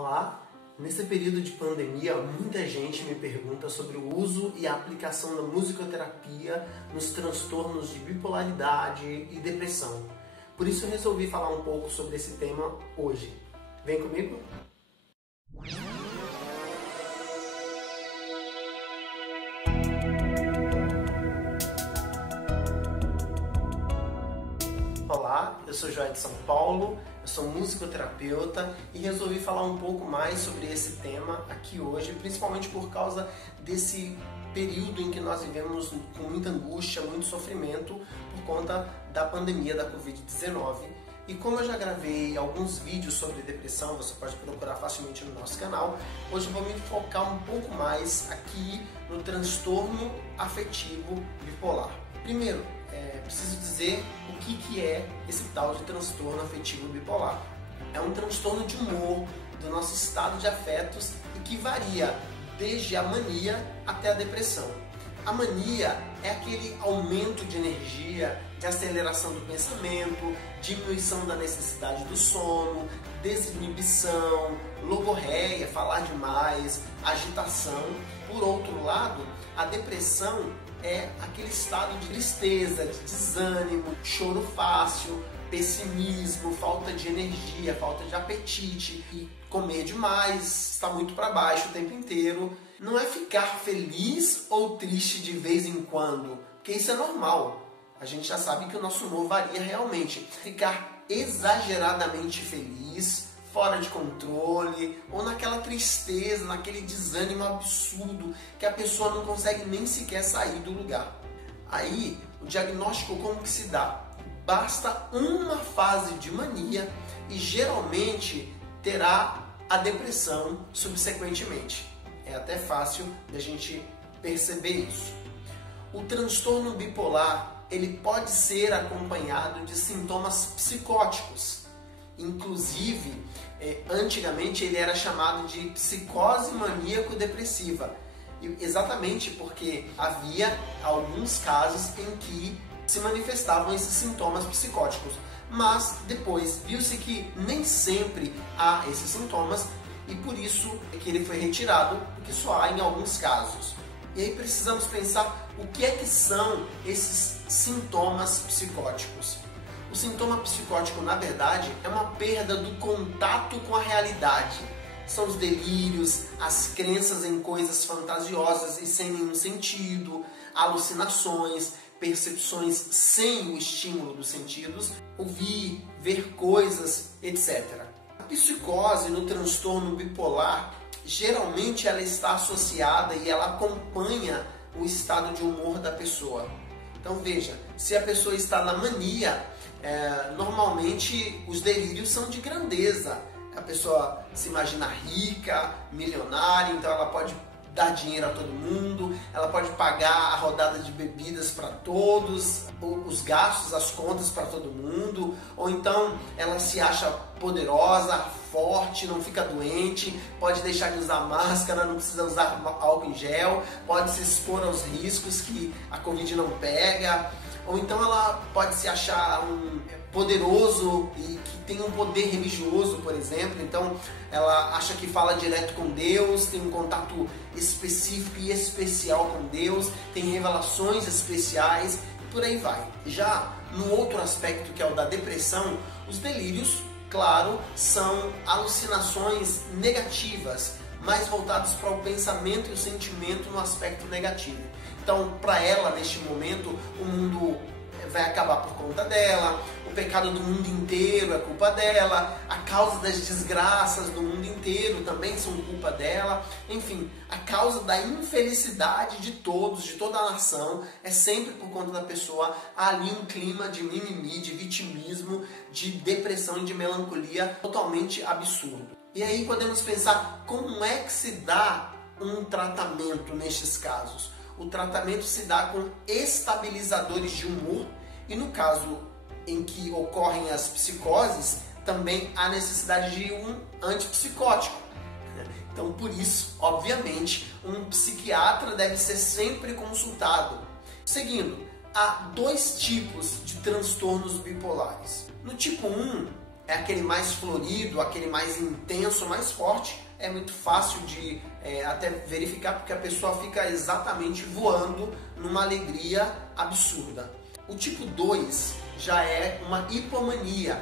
Olá! Nesse período de pandemia, muita gente me pergunta sobre o uso e a aplicação da musicoterapia nos transtornos de bipolaridade e depressão. Por isso eu resolvi falar um pouco sobre esse tema hoje. Vem comigo? Olá, eu sou Joé de São Paulo, eu sou musicoterapeuta e resolvi falar um pouco mais sobre esse tema aqui hoje, principalmente por causa desse período em que nós vivemos com muita angústia, muito sofrimento por conta da pandemia da Covid-19. E como eu já gravei alguns vídeos sobre depressão, você pode procurar facilmente no nosso canal, hoje eu vou me focar um pouco mais aqui no transtorno afetivo bipolar. Primeiro, preciso dizer o que é esse tal de transtorno afetivo bipolar. É um transtorno de humor, do nosso estado de afetos e que varia desde a mania até a depressão. A mania é aquele aumento de energia, de aceleração do pensamento, diminuição da necessidade do sono, desinibição, logorreia, falar demais, agitação. Por outro lado, a depressão é aquele estado de tristeza, de desânimo, choro fácil, pessimismo, falta de energia, falta de apetite e comer demais, estar muito para baixo o tempo inteiro. Não é ficar feliz ou triste de vez em quando, porque isso é normal. A gente já sabe que o nosso humor varia realmente. Ficar exageradamente feliz, fora de controle, ou naquela tristeza, naquele desânimo absurdo que a pessoa não consegue nem sequer sair do lugar. Aí, o diagnóstico como que se dá? Basta uma fase de mania e geralmente terá a depressão subsequentemente. É até fácil da gente perceber isso. O transtorno bipolar, ele pode ser acompanhado de sintomas psicóticos. Inclusive, antigamente ele era chamado de psicose maníaco-depressiva, exatamente porque havia alguns casos em que se manifestavam esses sintomas psicóticos, mas depois viu-se que nem sempre há esses sintomas e por isso é que ele foi retirado, porque só há em alguns casos. E aí precisamos pensar o que é que são esses sintomas psicóticos. O sintoma psicótico, na verdade, é uma perda do contato com a realidade. São os delírios, as crenças em coisas fantasiosas e sem nenhum sentido, alucinações, percepções sem o estímulo dos sentidos, ouvir, ver coisas, etc. A psicose no transtorno bipolar, geralmente ela está associada e ela acompanha o estado de humor da pessoa. Então veja, se a pessoa está na mania, normalmente os delírios são de grandeza. A pessoa se imagina rica, milionária, então ela pode dar dinheiro a todo mundo, ela pode pagar a rodada de bebidas para todos, os gastos, as contas para todo mundo, ou então ela se acha poderosa, forte, não fica doente, pode deixar de usar máscara, não precisa usar álcool em gel, pode se expor aos riscos que a Covid não pega, ou então ela pode se achar poderoso e que tem um poder religioso, por exemplo, então ela acha que fala direto com Deus, tem um contato específico e especial com Deus, tem revelações especiais e por aí vai. Já no outro aspecto, que é o da depressão, os delírios, claro, são alucinações negativas, mais voltados para o pensamento e o sentimento no aspecto negativo. Então, para ela, neste momento, o mundo vai acabar por conta dela, o pecado do mundo inteiro é culpa dela, a causa das desgraças do mundo inteiro também são culpa dela, enfim, a causa da infelicidade de todos, de toda a nação, é sempre por conta da pessoa. Há ali um clima de mimimi, de vitimismo, de depressão e de melancolia totalmente absurdo. E aí podemos pensar como é que se dá um tratamento nestes casos. O tratamento se dá com estabilizadores de humor e no caso em que ocorrem as psicoses, também há necessidade de um antipsicótico. Então, por isso, obviamente, um psiquiatra deve ser sempre consultado. Seguindo, há dois tipos de transtornos bipolares. No tipo 1, é aquele mais florido, aquele mais intenso, mais forte, é muito fácil de até verificar, porque a pessoa fica exatamente voando numa alegria absurda. O tipo 2 já é uma hipomania.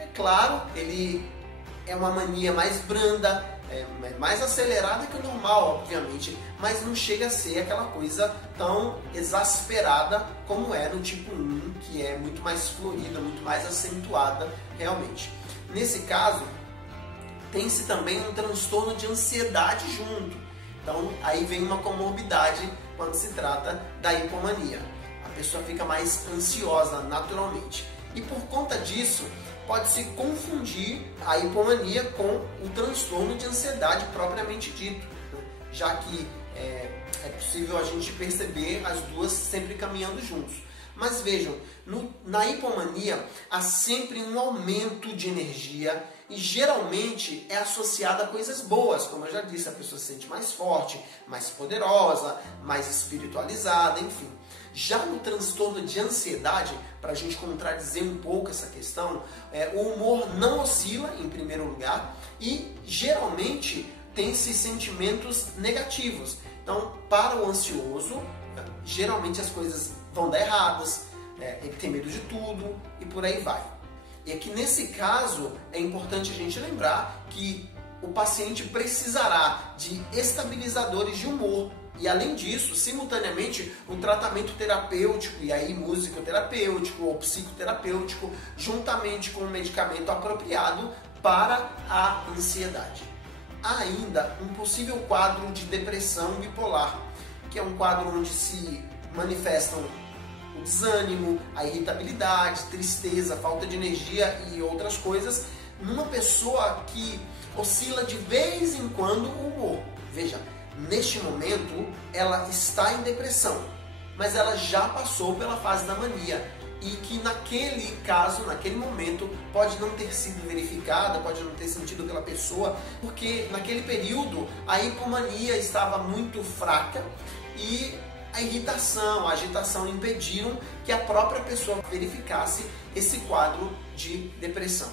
É claro, ele é uma mania mais branda, mais acelerada que o normal, obviamente, mas não chega a ser aquela coisa tão exasperada como é no tipo 1, que é muito mais florida, muito mais acentuada realmente. Nesse caso, tem-se também um transtorno de ansiedade junto. Então, aí vem uma comorbidade quando se trata da hipomania. A pessoa fica mais ansiosa naturalmente. E por conta disso, pode-se confundir a hipomania com o transtorno de ansiedade propriamente dito, né? Já que é possível a gente perceber as duas sempre caminhando juntos. Mas vejam, na hipomania há sempre um aumento de energia e geralmente é associada a coisas boas, como eu já disse, a pessoa se sente mais forte, mais poderosa, mais espiritualizada, enfim. Já no transtorno de ansiedade, para a gente contradizer um pouco essa questão, o humor não oscila em primeiro lugar e geralmente tem-se sentimentos negativos. Então, para o ansioso, geralmente as coisas vão dar erradas, ele tem medo de tudo e por aí vai. E aqui nesse caso é importante a gente lembrar que o paciente precisará de estabilizadores de humor e além disso, simultaneamente, o tratamento terapêutico, e aí musicoterapêutico ou psicoterapêutico, juntamente com um medicamento apropriado para a ansiedade. Há ainda um possível quadro de depressão bipolar, que é um quadro onde se manifestam o desânimo, a irritabilidade, tristeza, falta de energia e outras coisas, numa pessoa que oscila de vez em quando o humor. Veja, neste momento ela está em depressão, mas ela já passou pela fase da mania e que naquele caso, naquele momento, pode não ter sido verificada, pode não ter sentido pela pessoa, porque naquele período a hipomania estava muito fraca e a irritação, a agitação impediram que a própria pessoa verificasse esse quadro de depressão.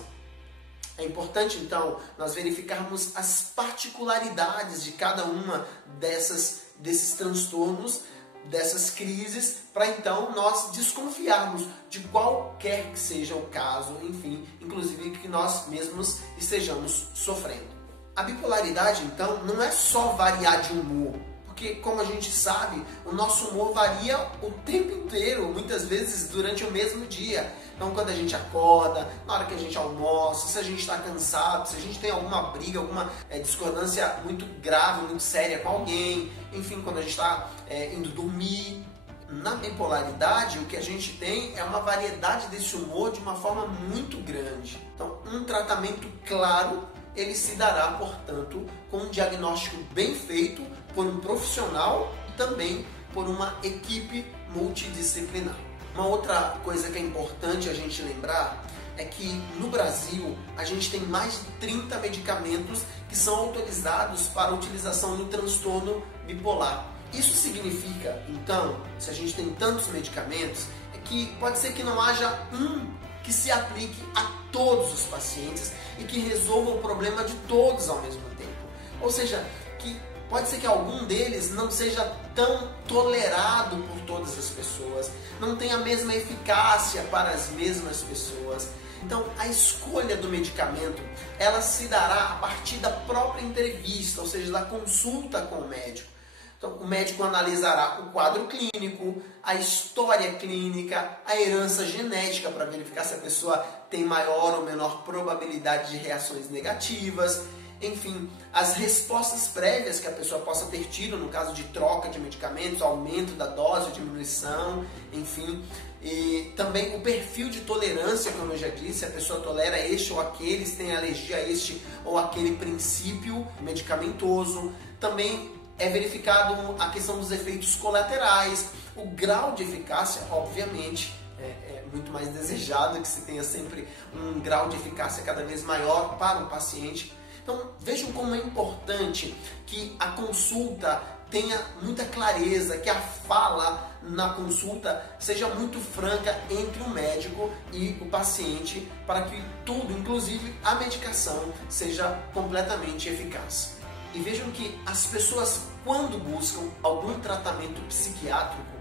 É importante, então, nós verificarmos as particularidades de cada uma desses transtornos, dessas crises, para então nós desconfiarmos de qualquer que seja o caso, enfim, inclusive que nós mesmos estejamos sofrendo. A bipolaridade, então, não é só variar de humor, porque, como a gente sabe, o nosso humor varia o tempo inteiro, muitas vezes durante o mesmo dia. Então, quando a gente acorda, na hora que a gente almoça, se a gente está cansado, se a gente tem alguma briga, alguma discordância muito grave, muito séria com alguém, enfim, quando a gente está indo dormir. Na bipolaridade, o que a gente tem é uma variedade desse humor de uma forma muito grande. Então, um tratamento claro, ele se dará, portanto, com um diagnóstico bem feito por um profissional e também por uma equipe multidisciplinar. Uma outra coisa que é importante a gente lembrar é que no Brasil a gente tem mais de 30 medicamentos que são autorizados para utilização no transtorno bipolar. Isso significa, então, se a gente tem tantos medicamentos, é que pode ser que não haja um que se aplique a todos os pacientes e que resolva o problema de todos ao mesmo tempo. Ou seja, que pode ser que algum deles não seja tão tolerado por todas as pessoas, não tenha a mesma eficácia para as mesmas pessoas. Então, a escolha do medicamento, ela se dará a partir da própria entrevista, ou seja, da consulta com o médico. Então, o médico analisará o quadro clínico, a história clínica, a herança genética para verificar se a pessoa tem maior ou menor probabilidade de reações negativas, enfim, as respostas prévias que a pessoa possa ter tido no caso de troca de medicamentos, aumento da dose, diminuição, enfim, e também o perfil de tolerância, como eu já disse, a pessoa tolera este ou aquele, se tem alergia a este ou aquele princípio medicamentoso. Também é verificado a questão dos efeitos colaterais, o grau de eficácia, obviamente, é muito mais desejado que se tenha sempre um grau de eficácia cada vez maior para o paciente. Então vejam como é importante que a consulta tenha muita clareza, que a fala na consulta seja muito franca entre o médico e o paciente, para que tudo, inclusive a medicação, seja completamente eficaz. E vejam que as pessoas, quando buscam algum tratamento psiquiátrico,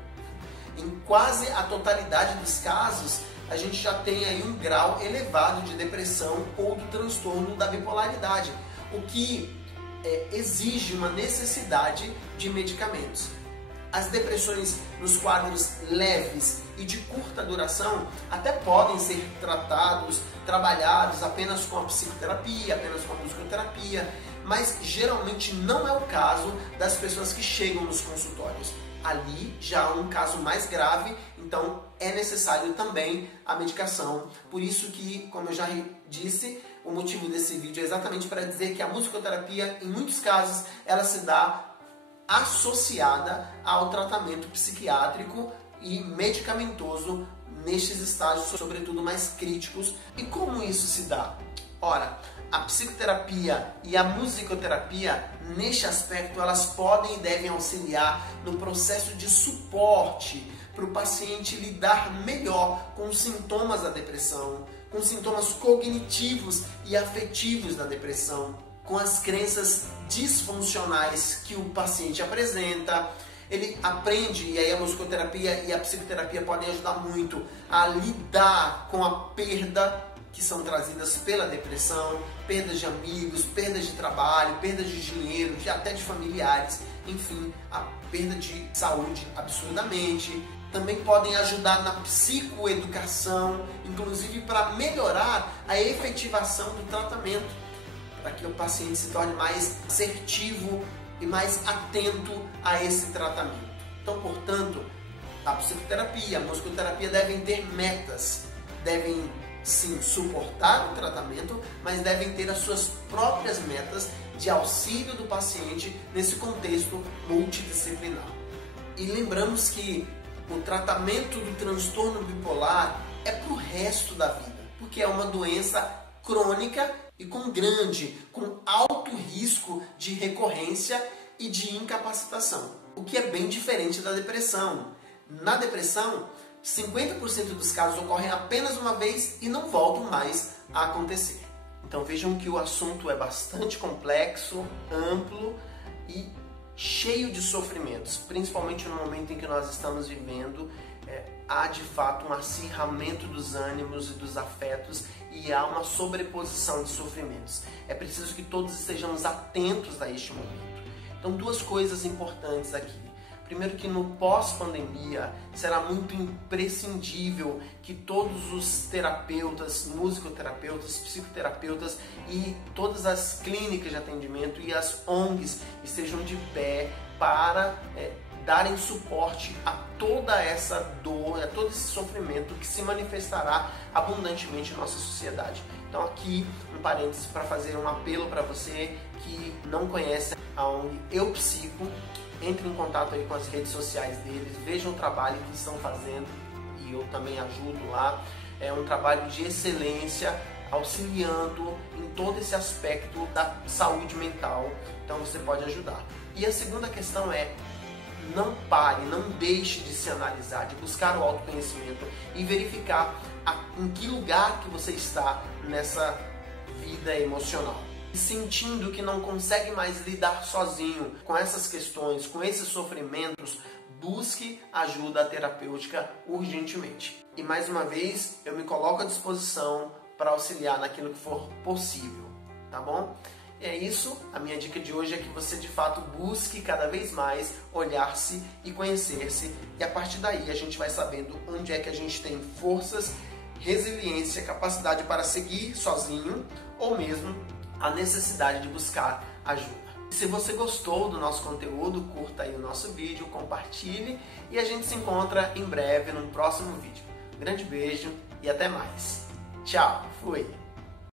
em quase a totalidade dos casos, a gente já tem aí um grau elevado de depressão ou do transtorno da bipolaridade, o que exige uma necessidade de medicamentos. As depressões nos quadros leves e de curta duração até podem ser trabalhados apenas com a psicoterapia, apenas com a musicoterapia, mas geralmente não é o caso das pessoas que chegam nos consultórios. Ali já há um caso mais grave, então é necessário também a medicação. Por isso que, como eu já disse, o motivo desse vídeo é exatamente para dizer que a musicoterapia, em muitos casos, ela se dá associada ao tratamento psiquiátrico e medicamentoso nestes estágios, sobretudo mais críticos. E como isso se dá? Ora, a psicoterapia e a musicoterapia, neste aspecto, elas podem e devem auxiliar no processo de suporte para o paciente lidar melhor com os sintomas da depressão, com sintomas cognitivos e afetivos da depressão, com as crenças disfuncionais que o paciente apresenta. Ele aprende, e aí a musicoterapia e a psicoterapia podem ajudar muito a lidar com a perda que são trazidas pela depressão, perdas de amigos, perdas de trabalho, perdas de dinheiro, até de familiares, enfim, a perda de saúde absurdamente. Também podem ajudar na psicoeducação, inclusive para melhorar a efetivação do tratamento, para que o paciente se torne mais assertivo e mais atento a esse tratamento. Então, portanto, a psicoterapia, a musicoterapia devem ter metas, devem sim suportar o tratamento, mas devem ter as suas próprias metas de auxílio do paciente nesse contexto multidisciplinar. E lembramos que o tratamento do transtorno bipolar é para o resto da vida, porque é uma doença crônica e com alto risco de recorrência e de incapacitação, o que é bem diferente da depressão. Na depressão, 50% dos casos ocorrem apenas uma vez e não voltam mais a acontecer. Então vejam que o assunto é bastante complexo, amplo e cheio de sofrimentos, principalmente no momento em que nós estamos vivendo. Há de fato um acirramento dos ânimos e dos afetos e há uma sobreposição de sofrimentos. É preciso que todos estejamos atentos a este momento. Então, duas coisas importantes aqui. Primeiro, que no pós-pandemia será muito imprescindível que todos os terapeutas, musicoterapeutas, psicoterapeutas e todas as clínicas de atendimento e as ONGs estejam de pé para darem suporte a toda essa dor, a todo esse sofrimento que se manifestará abundantemente em nossa sociedade. Então aqui um parênteses para fazer um apelo para você que não conhece a ONG Eu Psico. Entre em contato aí com as redes sociais deles, vejam o trabalho que estão fazendo e eu também ajudo lá. É um trabalho de excelência, auxiliando em todo esse aspecto da saúde mental, então você pode ajudar. E a segunda questão é: não pare, não deixe de se analisar, de buscar o autoconhecimento e verificar em que lugar que você está nessa vida emocional. Sentindo que não consegue mais lidar sozinho com essas questões, com esses sofrimentos, busque ajuda terapêutica urgentemente. E mais uma vez, eu me coloco à disposição para auxiliar naquilo que for possível, tá bom? E é isso, a minha dica de hoje é que você de fato busque cada vez mais olhar-se e conhecer-se, e a partir daí a gente vai sabendo onde é que a gente tem forças, resiliência, capacidade para seguir sozinho ou mesmo a necessidade de buscar ajuda. Se você gostou do nosso conteúdo, curta aí o nosso vídeo, compartilhe e a gente se encontra em breve num próximo vídeo. Um grande beijo e até mais. Tchau, fui!